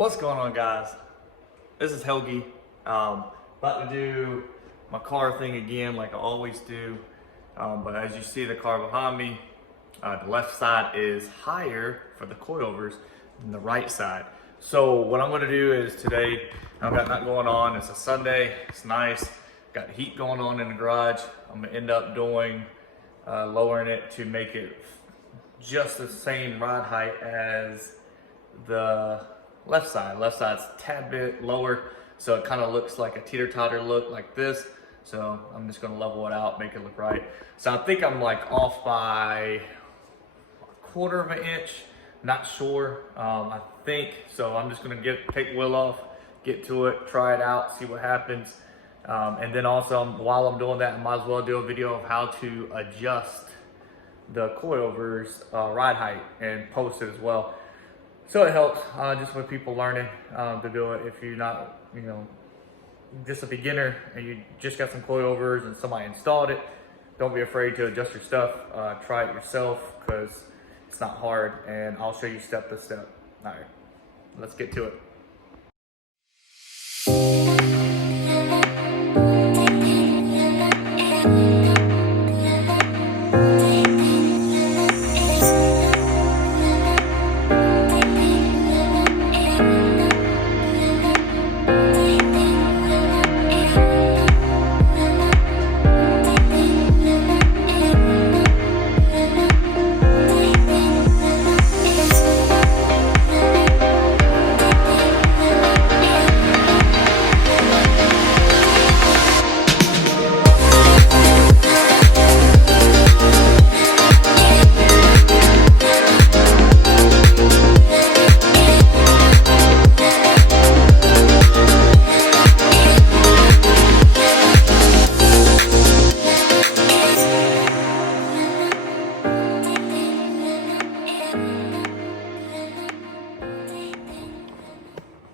What's going on, guys? This is Helgi. About to do my car thing again like I always do. But as you see the car behind me, the left side is higher for the coilovers than the right side. So what I'm gonna do is today, I've got nothing going on. It's a Sunday, it's nice. Got the heat going on in the garage. I'm gonna end up doing, lowering it to make it just the same ride height as the left side. Left side's a tad bit lower, so it kind of looks like a teeter-totter look like this. So I'm just gonna level it out, make it look right. So I think I'm like off by 1/4 of an inch, not sure. I think so. I'm just gonna take the wheel off, get to it, try it out, see what happens. And then also while I'm doing that, I might as well do a video of how to adjust the coilovers ride height and post it as well. So it helps just with people learning to do it. If you're not, just a beginner and you just got some coilovers and somebody installed it, don't be afraid to adjust your stuff. Try it yourself because it's not hard, and I'll show you step by step. All right, let's get to it.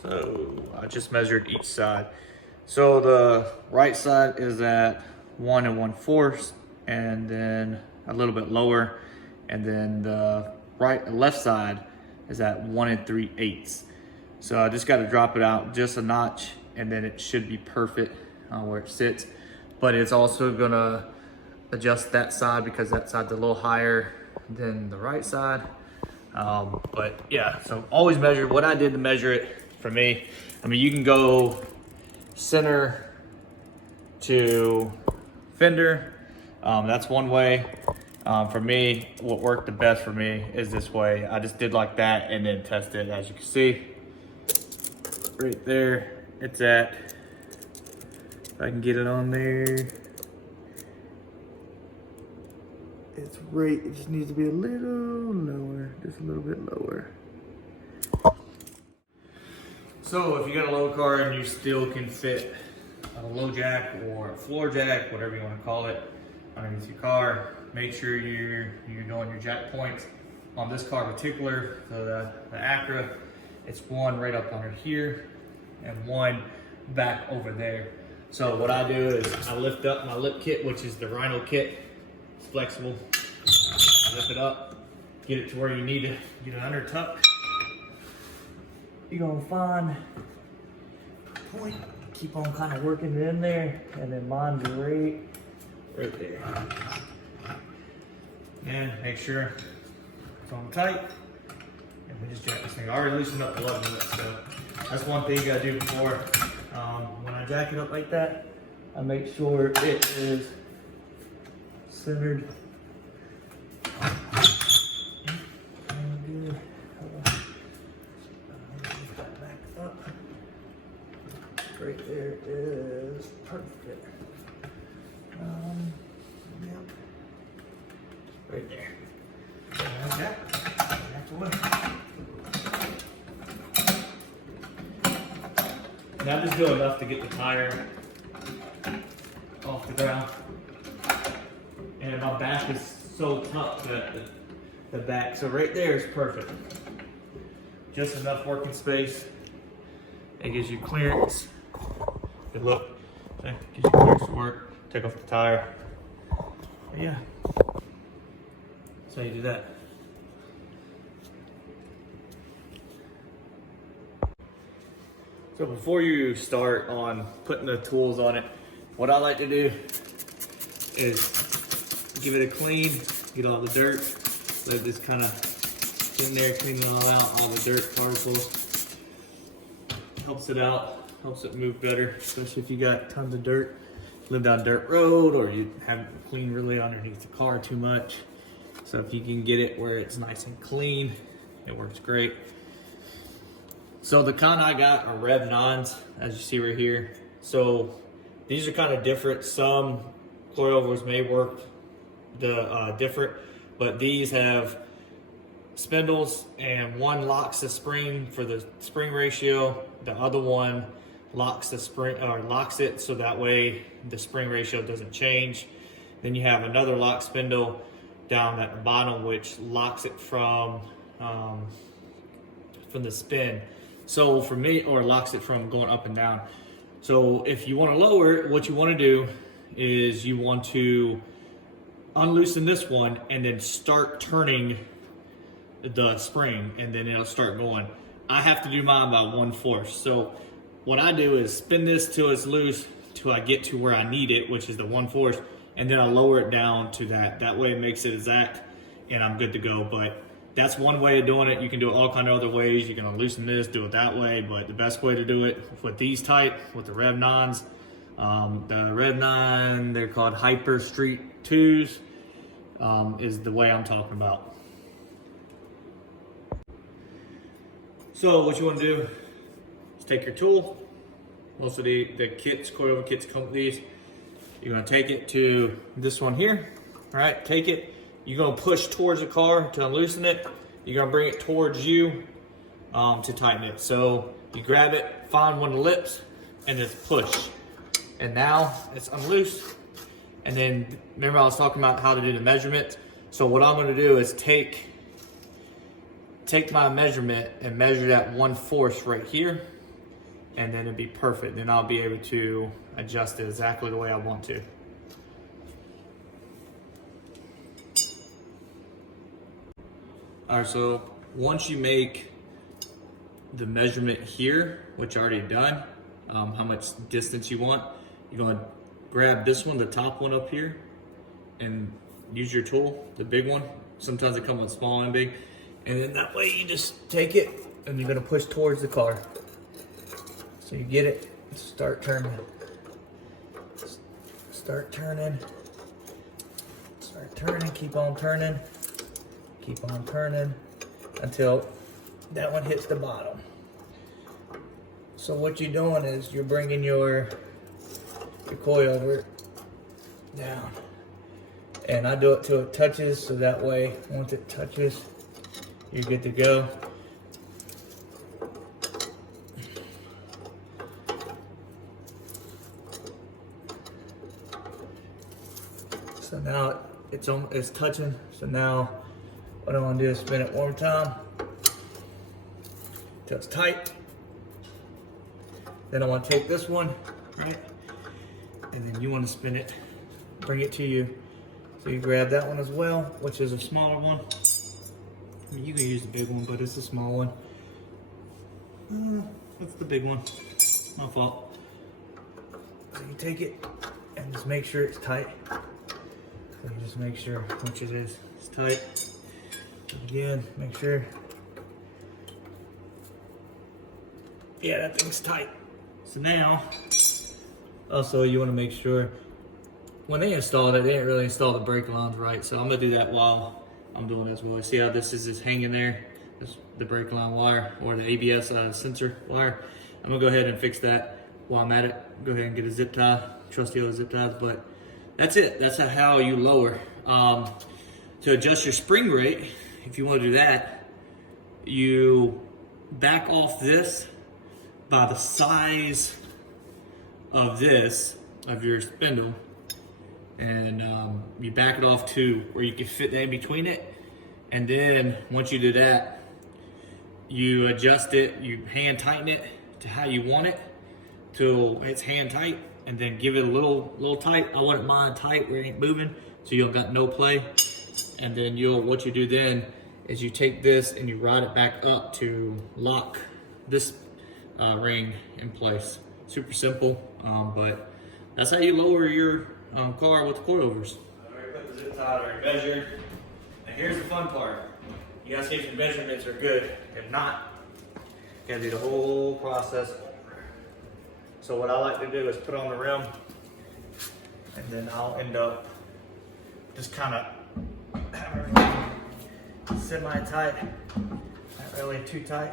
So I just measured each side. So the right side is at 1 1/4, and then a little bit lower. And then the left side is at 1 3/8. So I just got to drop it out just a notch, and then it should be perfect where it sits. But it's also gonna adjust that side because that side's a little higher than the right side. But yeah, so always measure. What I did to measure it for me, you can go center to fender. That's one way. For me, what worked the best for me is this way. I just did like that and then tested. As you can see, right there, it's at, if I can get it on there, it's right, it just needs to be a little lower, just a little bit lower. So if you got a low car and you still can fit a low jack or a floor jack, whatever you want to call it, underneath your car, make sure you're doing your jack points. On this car in particular, the Acura, it's one right up under here and one back over there. So what I do is I lift up my lip kit, which is the Rhino kit. It's flexible. I lift it up, get it to where you need to get it under tuck. You're gonna find a point, keep on kind of working it in there, and then mine's right there. And make sure it's on tight, and we just jack this thing. I already loosened up the lug nut, so that's one thing you gotta do before. When I jack it up like that, I make sure it is centered. Right there is perfect. Yep. Right there. Like that. That's the way. Now just do enough to get the tire off the ground. And my back is so tough that the back, so right there is perfect. Just enough working space. It gives you clearance. Good look. Okay. Gives you clearance to work. Take off the tire. But yeah. So you do that. So before you start on putting the tools on it, what I like to do is give it a clean, get all the dirt, let this kind of in there, clean it all out, all the dirt particles. Helps it out, helps it move better, especially if you got tons of dirt, live down a dirt road, or you haven't cleaned really underneath the car too much. So if you can get it where it's nice and clean, it works great. So the kind I got are Rev 9s, as you see right here. So these are kind of different. Some coilovers may work different, but these have spindles, and one locks the spring for the spring ratio. The other one locks the spring, or locks it so that way the spring ratio doesn't change. Then you have another lock spindle down at the bottom, which locks it from the spin. So for me, or locks it from going up and down. So if you want to lower it, what you want to do is you want to unloosen this one and then start turning the spring, and then it'll start going. I have to do mine by 1/4. So what I do is spin this till it's loose, till I get to where I need it, which is the 1/4, and then I lower it down to that. That way it makes it exact, and I'm good to go. But that's one way of doing it. You can do it all kind of other ways. You can loosen this, do it that way, but the best way to do it with these type, with the Rev 9s, the Rev 9, they're called Hyper Street 2s, is the way I'm talking about. So what you want to do is take your tool. Most of the kits, coilover kits come with these. You're going to take it to this one here. All right, take it. You're going to push towards the car to loosen it. You're going to bring it towards you to tighten it. So you grab it, find one of the lips, and just push. And now it's unloosed. And then remember I was talking about how to do the measurement. So what I'm going to do is take my measurement and measure that 1/4 right here, and then it'd be perfect. Then I'll be able to adjust it exactly the way I want to. All right, so once you make the measurement here, which I already done, how much distance you want, you're gonna grab this one, the top one up here, and use your tool, the big one. Sometimes they come with small and big. And then that way you just take it and you're gonna push towards the car. So you get it, start turning. Start turning. Start turning, keep on turning. Keep on turning until that one hits the bottom. So what you're doing is you're bringing your coilover down. And I do it till it touches, so that way once it touches, you're good to go. So now it's touching. So now what I want to do is spin it one more time till it's tight. Then I want to take this one, right? And then you want to spin it, bring it to you. So you grab that one as well, which is a smaller one. I mean, you can use the big one, but it's a small one. That's the big one. My fault. So you take it and just make sure it's tight. So you just make sure which it is. It's tight. Again, make sure. Yeah, that thing's tight. So now, also you want to make sure when they installed it, they didn't really install the brake lines right. So I'm gonna do that while I'm doing it as well. See how this is just hanging there? That's the brake line wire, or the ABS sensor wire. I'm gonna go ahead and fix that while I'm at it. Go ahead and get a zip tie, trusty old zip ties, but that's it. That's how you lower. To adjust your spring rate, if you want to do that, you back off this by the size of this, of your spindle, and you back it off to where you can fit that in between it. And then once you do that, you adjust it, you hand tighten it to how you want it till it's hand tight, and then give it a little tight. I want mine tight where it ain't moving, so you don't got no play. And then what you do then is you take this and you ride it back up to lock this ring in place. Super simple, but that's how you lower your car with coilovers. I already put the zip tie, already measured. And here's the fun part. You gotta see if your measurements are good. If not, you gotta do the whole process. So what I like to do is put on the rim, and then I'll end up just kind of having everything semi-tight, not really too tight.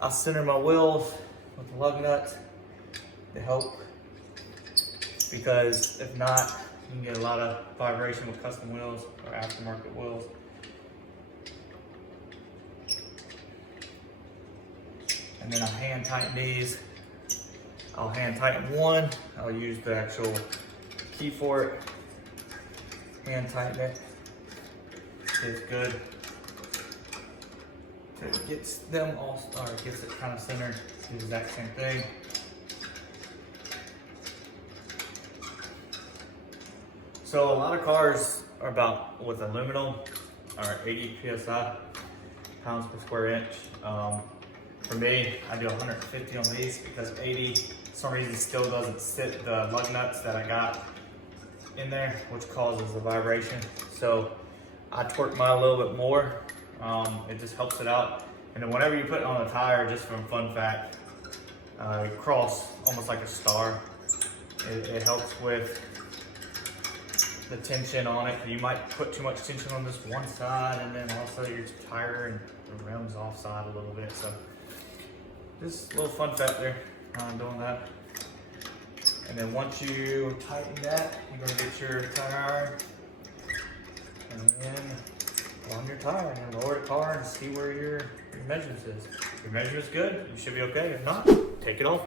I'll center my wheels with the lug nuts to help, because if not, you can get a lot of vibration with custom wheels or aftermarket wheels. And then I'll hand tighten these. I'll hand tighten one. I'll use the actual key for it. Hand tighten it. It's good. So it gets them all, or it gets it kind of centered. Do the exact same thing. So a lot of cars are about, with aluminum, are 80 psi, pounds per square inch. For me, I do 150 on these because 80, for some reason, still doesn't sit the lug nuts that I got in there, which causes the vibration. So I twerk mine a little bit more. It just helps it out. And then whenever you put it on a tire, just from fun fact, it cross almost like a star. It helps with the tension on it. You might put too much tension on this one side, and then also your tire and the rim's offside a little bit. So just a little fun fact there, doing that. And then once you tighten that, you're gonna get your tire iron, and then on your tire and lower the car and see where your measurements is. If your measurement's good, you should be okay. If not, take it off.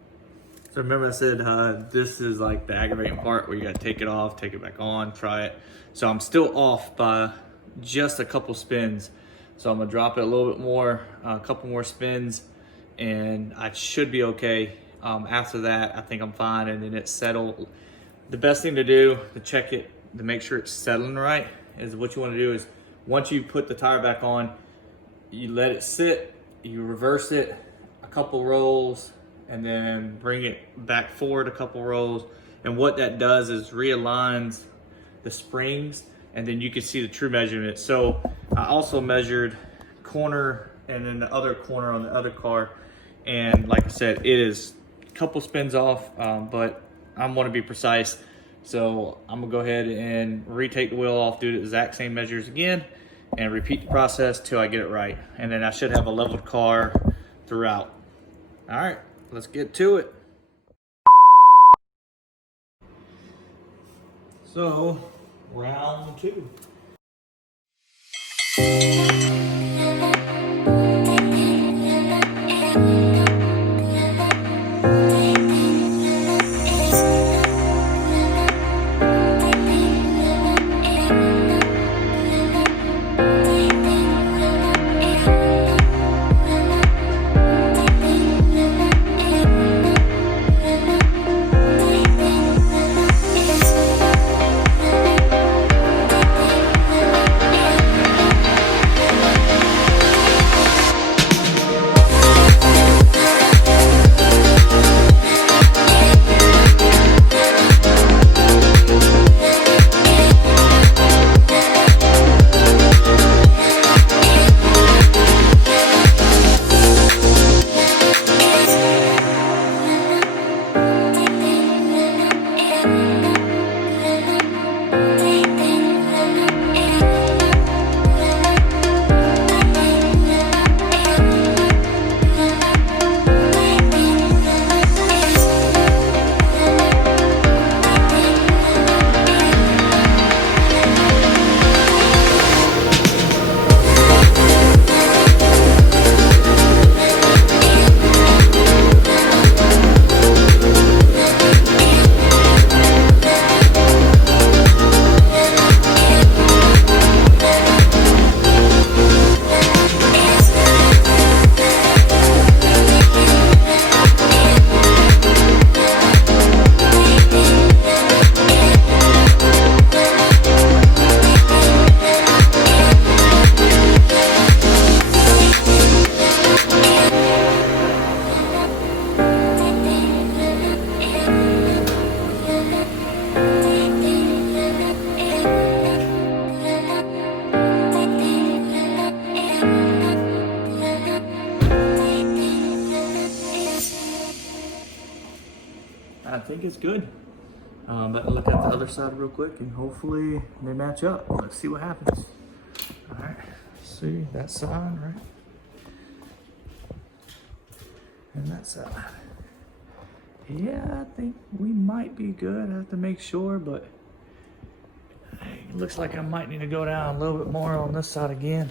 So remember I said this is like the aggravating part where you gotta take it off, take it back on, try it. So I'm still off by just a couple spins. So I'm gonna drop it a little bit more, a couple more spins, and I should be okay. After that, I think I'm fine, and then it's settled. The best thing to do to check it, to make sure it's settling right, is what you wanna do is, once you put the tire back on, you let it sit, you reverse it a couple rolls, and then bring it back forward a couple rolls. And what that does is realigns the springs, and then you can see the true measurement. So I also measured corner and then the other corner on the other car. And like I said, it is a couple spins off, but I want to be precise. So I'm gonna go ahead and retake the wheel off, do the exact same measures again, and repeat the process till I get it right. And then I should have a leveled car throughout. All right, let's get to it. So, round 2. think it's good. But look at the other side real quick and hopefully they match up. Let's see what happens. All right, see that side, right? And that side. Yeah, I think we might be good. I have to make sure, but it looks like I might need to go down a little bit more on this side again.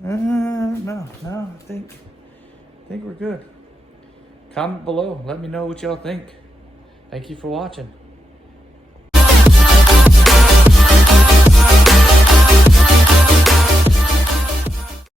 No, I think we're good. Comment below, let me know what y'all think. Thank you for watching.